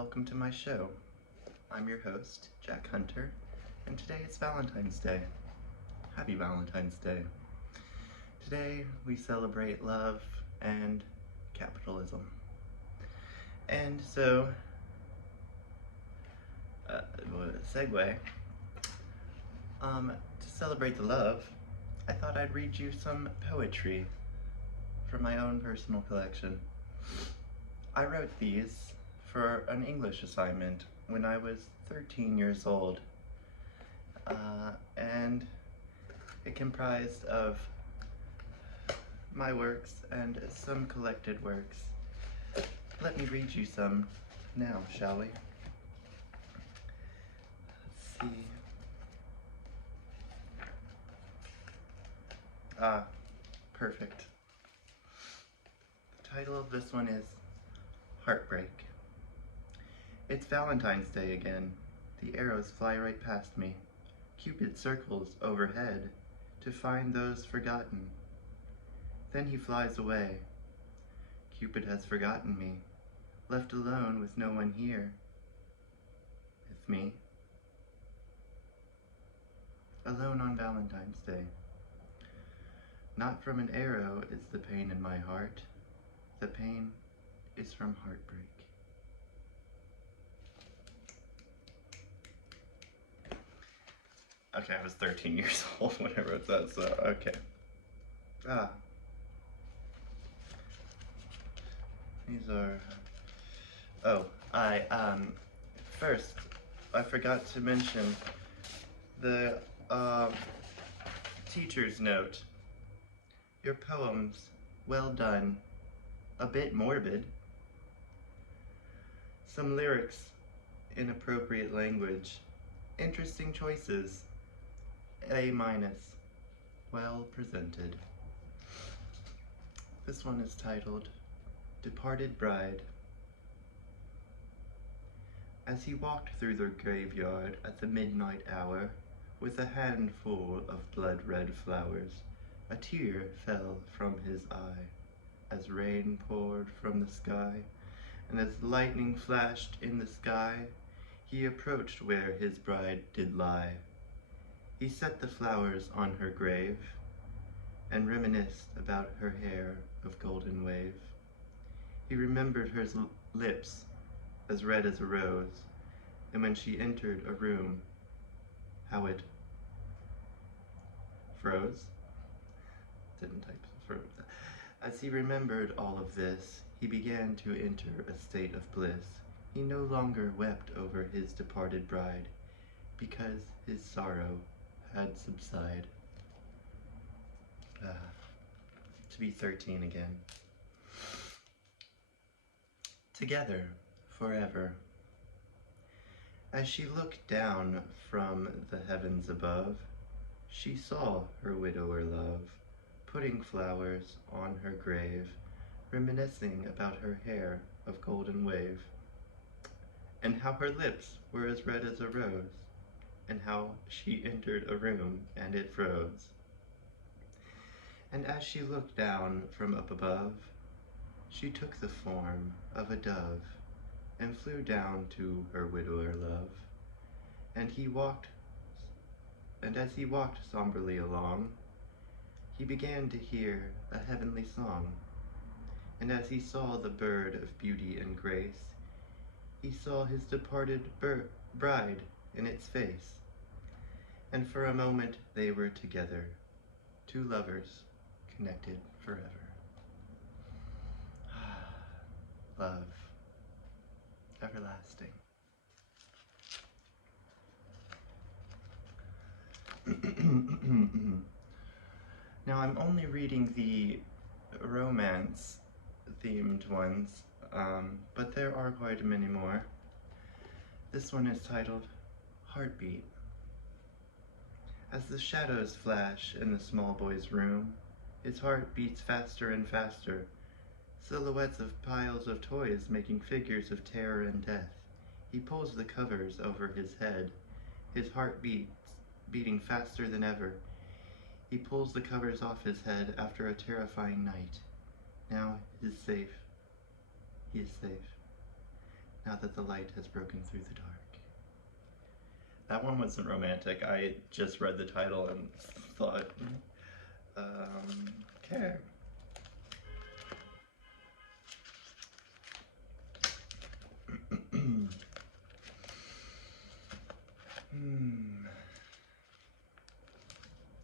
welcome to my show. I'm your host, Jack Hunter, and today it's Valentine's Day. Happy Valentine's Day. Today we celebrate love and capitalism. And so, segue, to celebrate the love, I thought I'd read you some poetry from my own personal collection. I wrote these for an English assignment when I was 13 years old, and it comprised of my works and some collected works. Let me read you some now, shall we? Let's see. Perfect. The title of this one is Heartbreak. It's Valentine's Day again. The arrows fly right past me. Cupid circles overhead to find those forgotten. Then he flies away. Cupid has forgotten me, left alone with no one here. With me. Alone on Valentine's Day. Not from an arrow is the pain in my heart. The pain is from heartbreak. Okay, I was 13 years old when I wrote that, so okay. These are... first, I forgot to mention the teacher's note. Your poems, well done. A bit morbid. Some lyrics, inappropriate language. Interesting choices. A-, well presented. This one is titled, Departed Bride. As he walked through the graveyard at the midnight hour, with a handful of blood-red flowers, a tear fell from his eye, as rain poured from the sky, and as lightning flashed in the sky, he approached where his bride did lie. He set the flowers on her grave, and reminisced about her hair of golden wave. He remembered her lips as red as a rose, and when she entered a room, how it froze. Didn't type froze. As he remembered all of this, he began to enter a state of bliss. He no longer wept over his departed bride, because his sorrow had subsided. To be 13 again. Together, forever. As she looked down from the heavens above, she saw her widower love, putting flowers on her grave, reminiscing about her hair of golden wave, and how her lips were as red as a rose, and how she entered a room and it froze. And as she looked down from up above, she took the form of a dove, and flew down to her widower love. And as he walked somberly along, he began to hear a heavenly song. And as he saw the bird of beauty and grace, he saw his departed bride in its face. And for a moment they were together, two lovers connected forever. Love, everlasting. Now I'm only reading the romance-themed ones, but there are quite many more. This one is titled, Heartbeat. As the shadows flash in the small boy's room, his heart beats faster and faster, silhouettes of piles of toys making figures of terror and death. He pulls the covers over his head, his heart beating faster than ever. He pulls the covers off his head after a terrifying night. Now he is safe. now that the light has broken through the dark. That one wasn't romantic. I just read the title and thought, okay.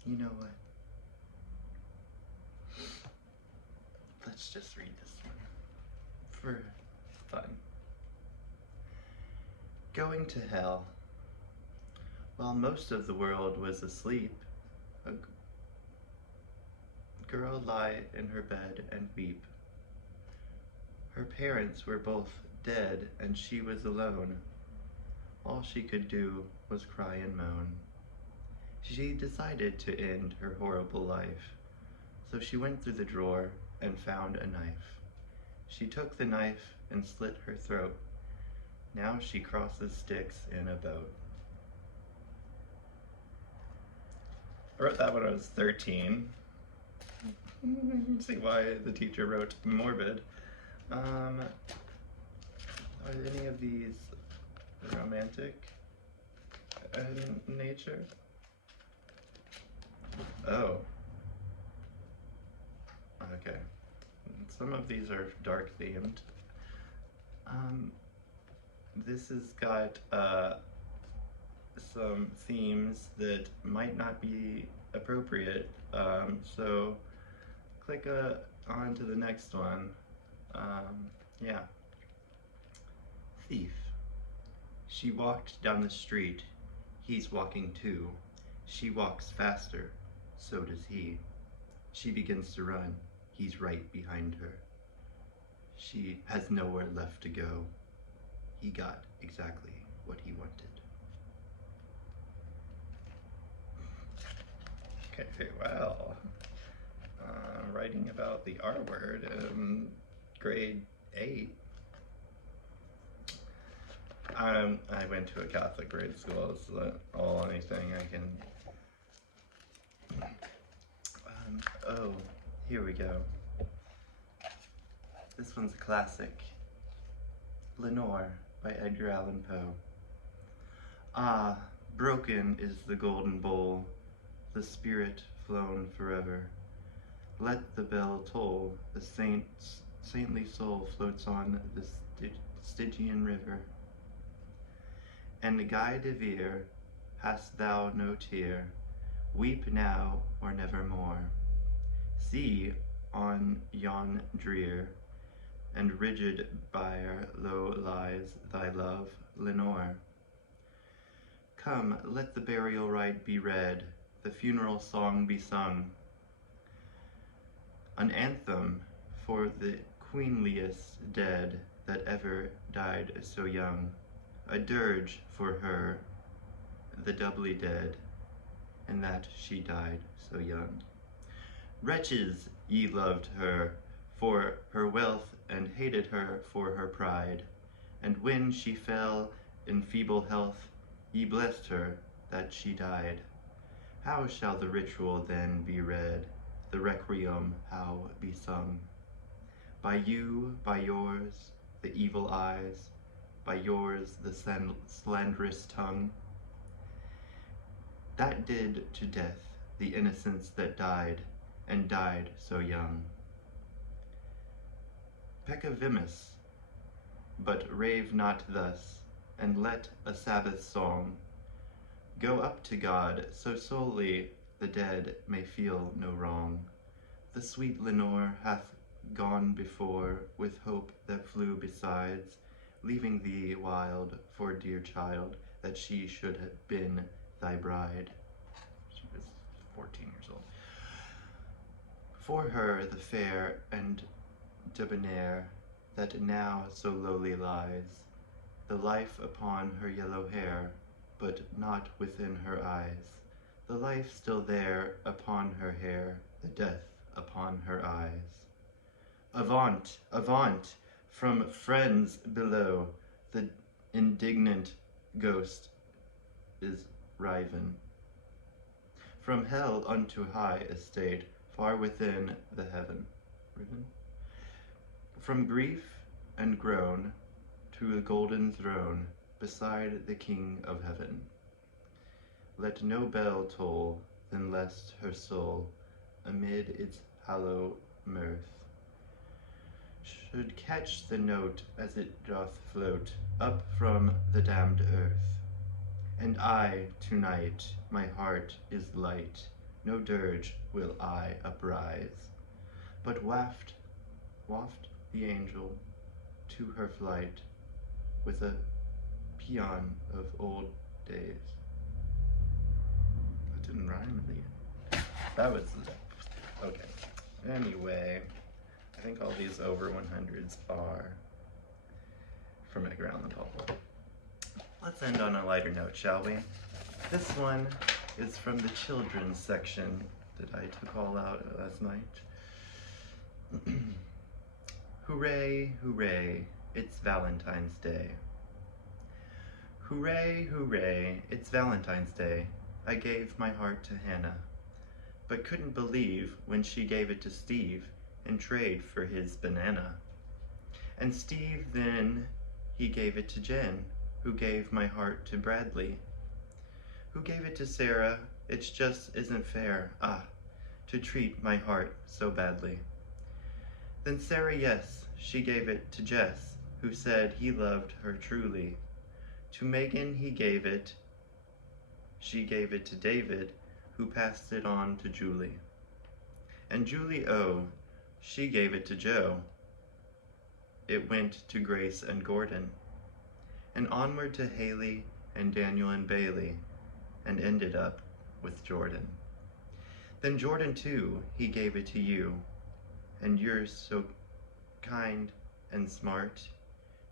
You know what? Let's just read this one for fun. Going to hell. While most of the world was asleep, a girl lay in her bed and weep. Her parents were both dead and she was alone. All she could do was cry and moan. She decided to end her horrible life, so she went through the drawer and found a knife. She took the knife and slit her throat. Now she crosses sticks in a boat. I wrote that when I was 13. See why the teacher wrote morbid. Are any of these romantic in nature? Oh. Okay. Some of these are dark themed. This has got some themes that might not be appropriate, so click on to the next one. Yeah. Thief. She walked down the street. He's walking too. She walks faster. So does he. She begins to run. He's right behind her. She has nowhere left to go. He got exactly what he wanted. Okay, well, writing about the R word in grade 8. I went to a Catholic grade school, so anything I can. Oh, here we go. This one's a classic. Lenore by Edgar Allan Poe. Ah, broken is the golden bowl, the spirit flown forever. Let the bell toll, the saintly soul floats on the Stygian river. And Guy de Vere, hast thou no tear? Weep now or nevermore. See on yon drear and rigid bier low lies thy love, Lenore. Come, let the burial rite be read, the funeral song be sung, an anthem for the queenliest dead that ever died so young, a dirge for her, the doubly dead, and that she died so young. Wretches, ye loved her for her wealth and hated her for her pride, and when she fell in feeble health, ye blessed her that she died. How shall the ritual then be read, the requiem how be sung? By you, by yours, the evil eyes, by yours the slanderous tongue, that did to death the innocence that died, and died so young. Peccavimus, but rave not thus, and let a Sabbath song go up to God, so solely the dead may feel no wrong. The sweet Lenore hath gone before, with hope that flew besides, leaving thee wild for dear child, that she should have been thy bride. She was 14 years old. For her the fair and debonair that now so lowly lies, the life upon her yellow hair, but not within her eyes, the life still there upon her hair, the death upon her eyes. Avaunt, avaunt, from friends below, the indignant ghost is riven. From hell unto high estate, far within the heaven. From grief and groan to the golden throne beside the King of heaven. Let no bell toll, then lest her soul, amid its hollow mirth, should catch the note as it doth float up from the damned earth. And I, tonight, my heart is light, no dirge will I uprise, but waft the angel to her flight with a paean of old days. That didn't rhyme in the end. That was, okay. Anyway, I think all these over 100s are from Edgar Allan Poe. Let's end on a lighter note, shall we? This one is from the children's section that I took all out last night. Hooray, hooray, it's Valentine's Day. Hooray, hooray, it's Valentine's Day. I gave my heart to Hannah, but couldn't believe when she gave it to Steve in trade for his banana. And Steve then, he gave it to Jen, who gave my heart to Bradley. Who gave it to Sarah? It just isn't fair, to treat my heart so badly. Then Sarah, yes, she gave it to Jess, who said he loved her truly. To Megan he gave it, she gave it to David, who passed it on to Julie. And Julie, oh, she gave it to Joe. It went to Grace and Gordon, and onward to Haley and Daniel and Bailey, and ended up with Jordan. Then Jordan too, he gave it to you, and you're so kind and smart.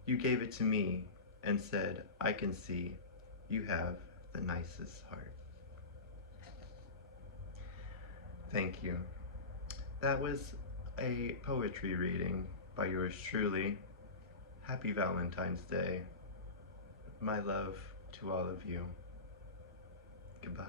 You gave it to me and said, I can see you have the nicest heart. Thank you. That was a poetry reading by yours truly. Happy Valentine's Day. My love to all of you. Goodbye.